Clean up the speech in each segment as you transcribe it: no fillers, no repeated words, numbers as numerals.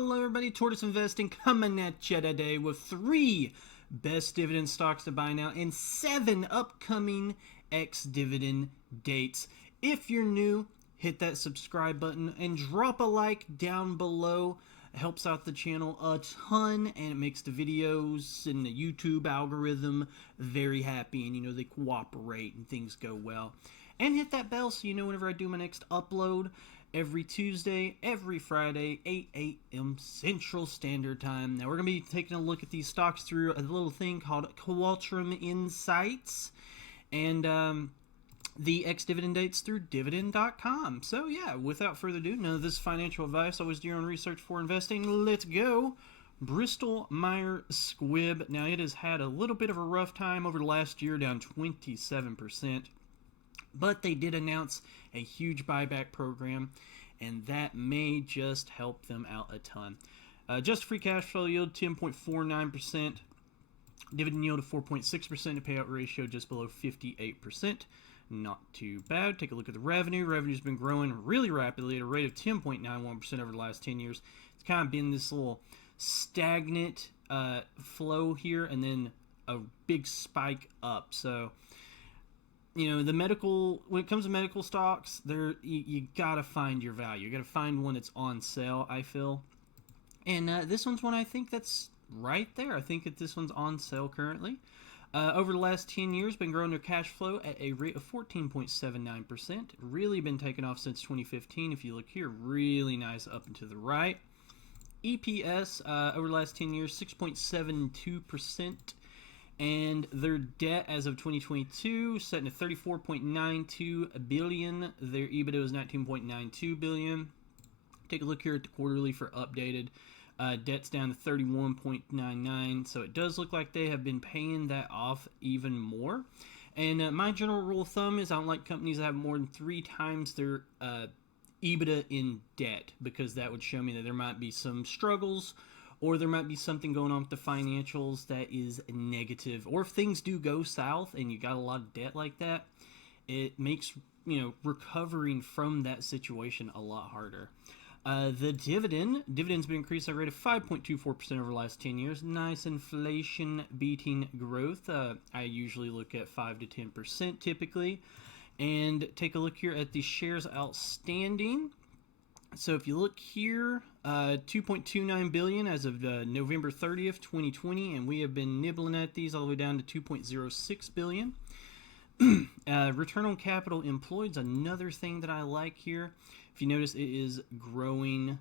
Hello everybody, Tortoise Investing coming at you today with 3 best dividend stocks to buy now and 7 upcoming ex-dividend dates. If you're new, hit that subscribe button and drop a like down below. It helps out the channel a ton and it makes the videos and the YouTube algorithm very happy, and they cooperate and things go well. And hit that bell so you know whenever I do my next upload. Every Tuesday, every Friday, 8 a.m. Central Standard Time. Now, we're going to be taking a look at these stocks through a little thing called Qualtrim Insights, and the ex-dividend dates through Dividend.com. So, yeah, without further ado, none of this is financial advice. Always do your own research for investing. Let's go. Bristol Myers Squibb. Now, it has had a little bit of a rough time over the last year, down 27%. But they did announce a huge buyback program, and that may just help them out a ton. Just free cash flow yield, 10.49%. Dividend yield of 4.6%. A payout ratio just below 58%. Not too bad. Take a look at the revenue. Revenue's been growing really rapidly at a rate of 10.91% over the last 10 years. It's kind of been this little stagnant flow here, and then a big spike up. So, the medical, when it comes to medical stocks, you gotta find your value. You gotta find one that's on sale, I feel. And this one's one I think that's right there. I think that this one's on sale currently. Over the last 10 years, been growing their cash flow at a rate of 14.79%. Really been taking off since 2015. If you look here, really nice up and to the right. EPS over the last 10 years, 6.72%. And their debt as of 2022 setting at $34.92 billion. Their EBITDA is $19.92 billion. Take a look here at the quarterly for updated. Debt's down to $31.99. So it does look like they have been paying that off even more. And my general rule of thumb is I don't like companies that have more than 3 times their EBITDA in debt, because that would show me that there might be some struggles, or there might be something going on with the financials that is negative. Or if things do go south and you got a lot of debt like that, it makes, recovering from that situation a lot harder. The dividend's been increased at a rate of 5.24% over the last 10 years. Nice inflation-beating growth. I usually look at 5 to 10% typically. And take a look here at the shares outstanding. So if you look here, 2.29 billion as of November 30th, 2020, and we have been nibbling at these all the way down to 2.06 billion. Return on capital employed is another thing that I like here. If you notice, it is growing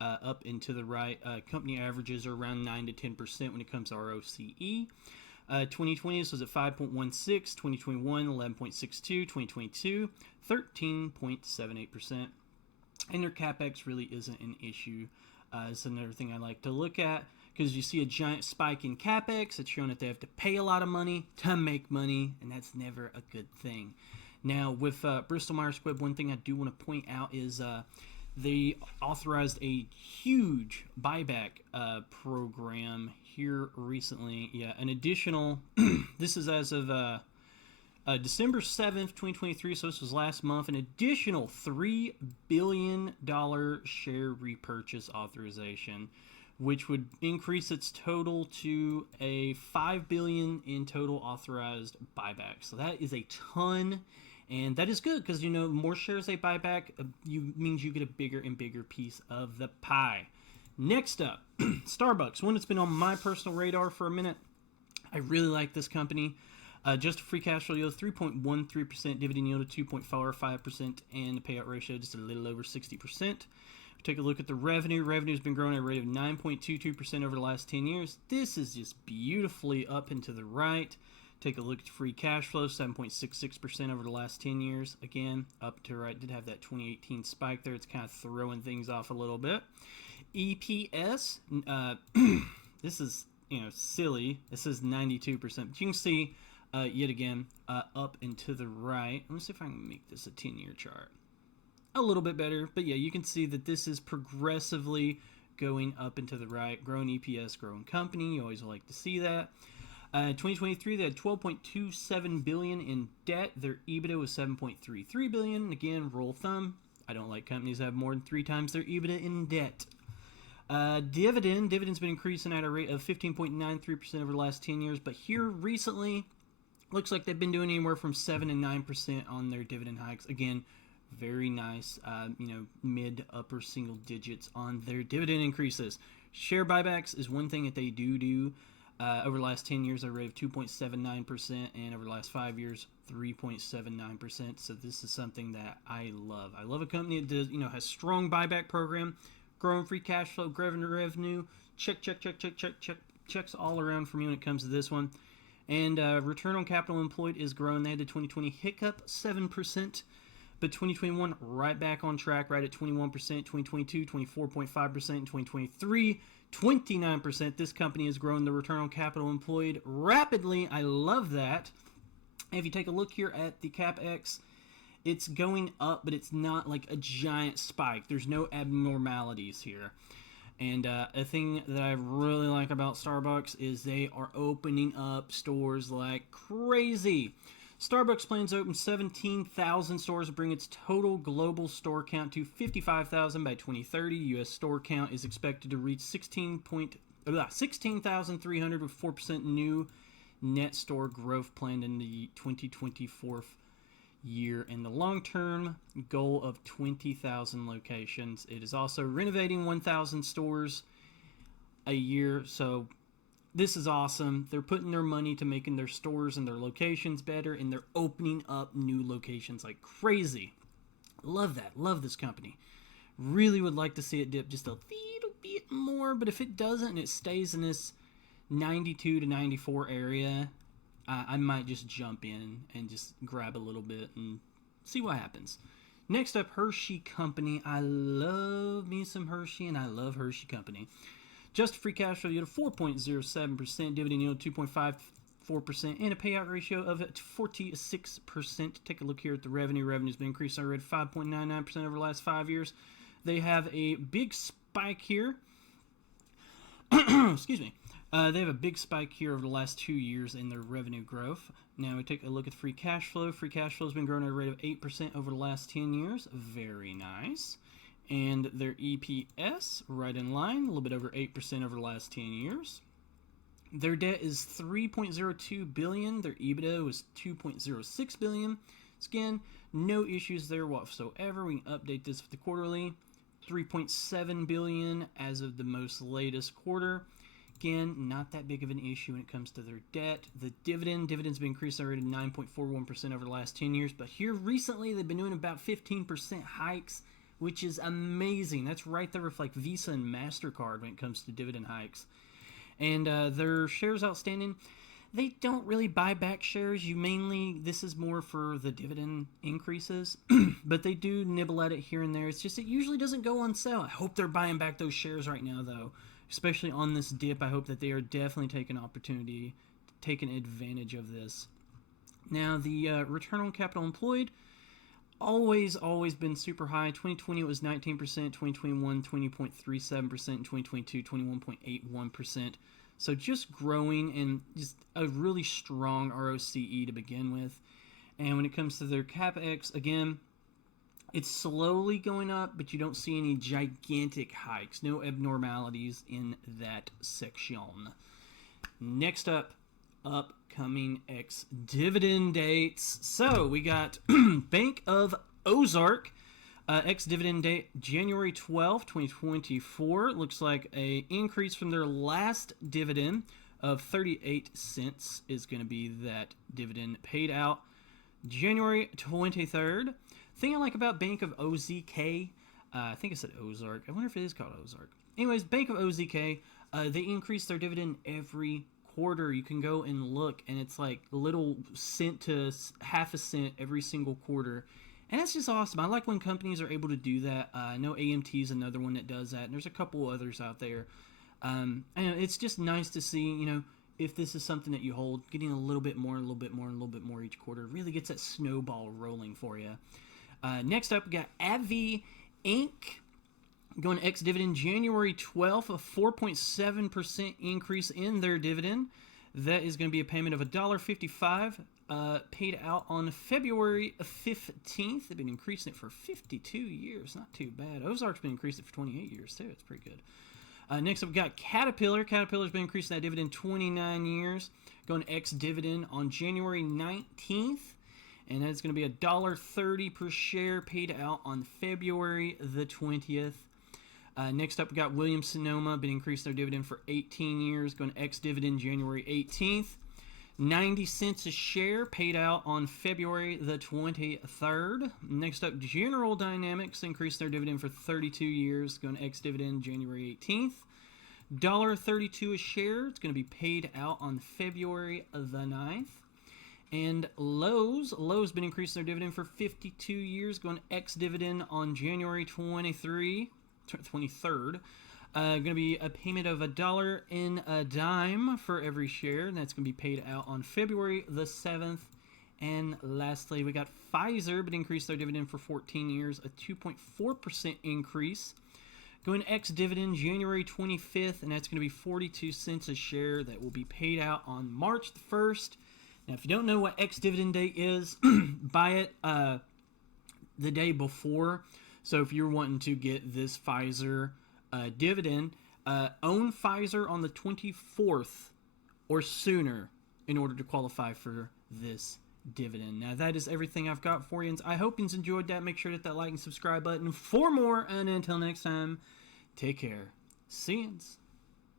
up into the right. Company averages are around 9 to 10% when it comes to ROCE. 2020, this was at 5.16, 2021, 11.62, 2022, 13.78%. And their CapEx really isn't an issue. It's another thing I like to look at, because you see a giant spike in CapEx. It's showing that they have to pay a lot of money to make money, and that's never a good thing. Now, with Bristol Myers Squibb, one thing I do want to point out is they authorized a huge buyback program here recently. Yeah, an additional, this is as of December 7th, 2023, so this was last month, an additional $3 billion share repurchase authorization, which would increase its total to a $5 billion in total authorized buyback. So that is a ton, and that is good, because, more shares they buy back means you get a bigger and bigger piece of the pie. Next up, Starbucks, one that's been on my personal radar for a minute. I really like this company. Just a free cash flow yield of 3.13%, dividend yield of 2.45%, and the payout ratio just a little over 60%. Take a look at the revenue. Revenue's been growing at a rate of 9.22% over the last 10 years. This is just beautifully up and to the right. Take a look at free cash flow, 7.66% over the last 10 years. Again, up to the right. Did have that 2018 spike there. It's kind of throwing things off a little bit. EPS, this is, silly. This is 92%. But you can see, yet again, up and to the right. Let me see if I can make this a 10-year chart. A little bit better, but yeah, you can see that this is progressively going up and to the right. Growing EPS, growing company. You always like to see that. 2023, they had $12.27 billion in debt. Their EBITDA was $7.33 billion. Again, rule of thumb, I don't like companies that have more than 3 times their EBITDA in debt. Dividend's been increasing at a rate of 15.93% over the last 10 years, but here recently, looks like they've been doing anywhere from 7 and 9% on their dividend hikes. Again, very nice, mid upper single digits on their dividend increases. Share buybacks is one thing that they do. Over the last 10 years, a rate of 2.79%, and over the last 5 years, 3.79%. So this is something that I love. I love a company that does, has strong buyback program, growing free cash flow, revenue, checks all around for me when it comes to this one. And return on capital employed is growing. They had the 2020 hiccup, 7%. But 2021, right back on track, right at 21%. 2022, 24.5%. 2023, 29%. This company has grown the return on capital employed rapidly. I love that. And if you take a look here at the CapEx, it's going up, but it's not like a giant spike. There's no abnormalities here. And a thing that I really like about Starbucks is they are opening up stores like crazy. Starbucks plans to open 17,000 stores to bring its total global store count to 55,000 by 2030. U.S. store count is expected to reach 16,300 with 4% new net store growth planned in the 2024 year, and the long-term goal of 20,000 locations. It is also renovating 1,000 stores a year, so this is awesome. They're putting their money to making their stores and their locations better, and they're opening up new locations like crazy. Love that. Love this company. Really would like to see it dip just a little bit more, but if it doesn't and it stays in this 92 to 94 area, I might just jump in and just grab a little bit and see what happens. Next up, Hershey Company. I love me some Hershey, and I love Hershey Company. Just free cash flow yield of 4.07%, dividend yield 2.54%, and a payout ratio of 46%. Take a look here at the revenue. Revenue's been increased already 5.99% over the last 5 years. They have a big spike here. Excuse me. They have a big spike here over the last 2 years in their revenue growth. Now we take a look at free cash flow. Free cash flow has been growing at a rate of 8% over the last 10 years. Very nice. And their EPS, right in line, a little bit over 8% over the last 10 years. Their debt is $3.02 billion. Their EBITDA was $2.06 billion. Again, no issues there whatsoever. We can update this for the quarterly. $3.7 billion as of the most latest quarter. Again, not that big of an issue when it comes to their debt. The dividend's been increased already to 9.41% over the last 10 years. But here recently, they've been doing about 15% hikes, which is amazing. That's right there with like Visa and MasterCard when it comes to dividend hikes. And their shares outstanding, they don't really buy back shares. This is more for the dividend increases, but they do nibble at it here and there. It's just it usually doesn't go on sale. I hope they're buying back those shares right now, though. Especially on this dip, I hope that they are definitely taking advantage of this. Now, the return on capital employed, always been super high. 2020 it was 19%, 2021 20.37%, 2022 21.81%. So just growing and just a really strong ROCE to begin with. And when it comes to their CapEx, again, it's slowly going up, but you don't see any gigantic hikes. No abnormalities in that section. Next up, upcoming ex-dividend dates. So we got Bank of Ozark. Ex-dividend date January 12, 2024. Looks like a increase from their last dividend of 38 cents is going to be that dividend paid out January 23rd. Thing I like about Bank of OZK, I think I said Ozark. I wonder if it is called Ozark. Anyways, Bank of OZK, they increase their dividend every quarter. You can go and look, and it's like a little cent to half a cent every single quarter. And that's just awesome. I like when companies are able to do that. I know AMT is another one that does that, and there's a couple others out there. And it's just nice to see, if this is something that you hold, getting a little bit more, a little bit more, and a little bit more each quarter really gets that snowball rolling for you. Next up, we got AbbVie Inc. Going to ex-dividend January 12th, a 4.7% increase in their dividend. That is going to be a payment of $1.55 paid out on February 15th. They've been increasing it for 52 years. Not too bad. Ozark's been increasing it for 28 years, too. It's pretty good. Next up, we got Caterpillar. Caterpillar's been increasing that dividend 29 years, going ex-dividend on January 19th. And that's going to be $1.30 per share paid out on February the 20th. Next up, we got Williams-Sonoma, been increasing their dividend for 18 years, going ex-dividend January 18th. 90 cents a share paid out on February the 23rd. Next up, General Dynamics increased their dividend for 32 years, going ex-dividend January 18th. $1.32 a share. It's going to be paid out on February the 9th. And Lowe's been increasing their dividend for 52 years, going ex-dividend on January 23rd. Going to be a payment of $1.10 for every share, and that's going to be paid out on February the 7th. And lastly, we got Pfizer, but increased their dividend for 14 years, a 2.4% increase. Going ex-dividend January 25th, and that's going to be 42 cents a share that will be paid out on March the 1st. Now, if you don't know what ex-dividend date is, buy it the day before. So if you're wanting to get this Pfizer dividend, own Pfizer on the 24th or sooner in order to qualify for this dividend. Now, that is everything I've got for you. And I hope you enjoyed that. Make sure to hit that like and subscribe button for more. And until next time, take care. See you.